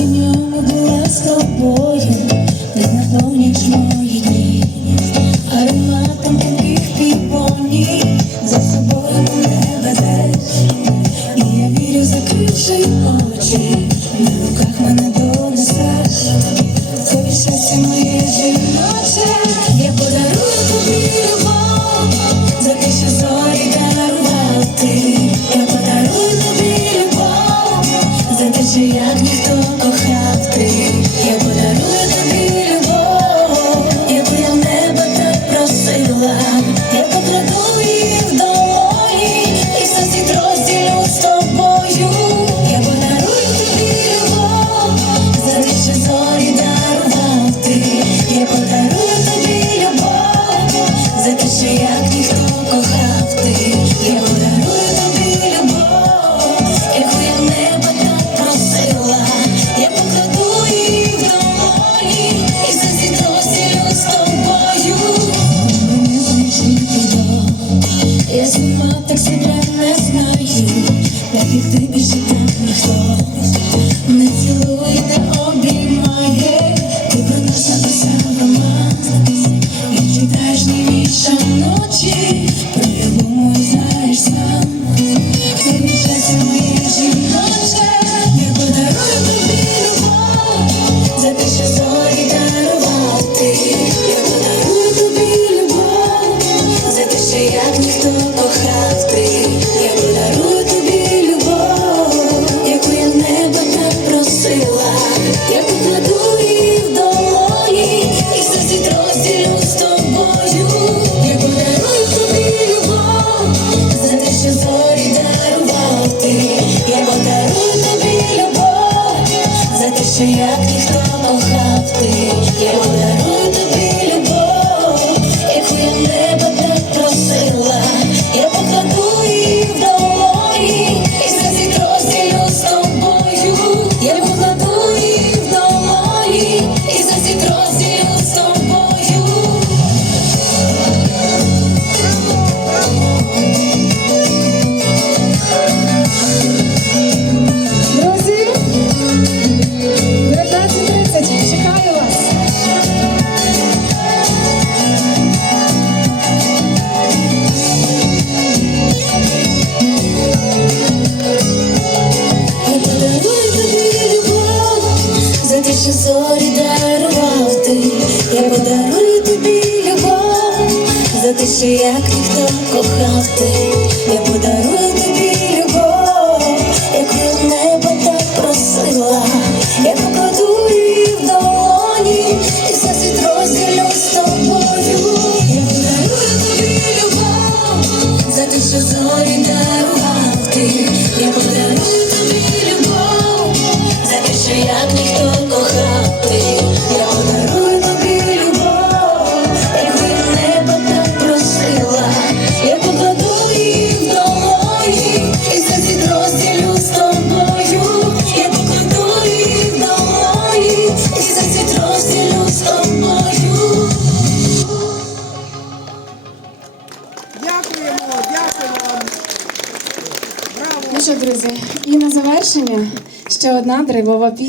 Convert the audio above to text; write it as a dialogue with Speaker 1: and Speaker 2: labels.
Speaker 1: ньому була з тобою, ти наповнюєш мої дні, ароматом тонких півоні. Sevdiğim için şey як ніхто кохав ти, я наші зорі дарував ти, я подарую тобі любов, за те, що як ніхто кохав ти, я подарую тобі любов, яку небо так просила, я покладу її в долоні, і за світ розділю з тобою. Я подарую тобі любов, за те, що зорі дарував ти, я подарую тобі любов, за те, що як.
Speaker 2: Дякуємо, дякую вам. Браво.
Speaker 3: Ну що, друзі, і на завершення ще одна драйвова пісня.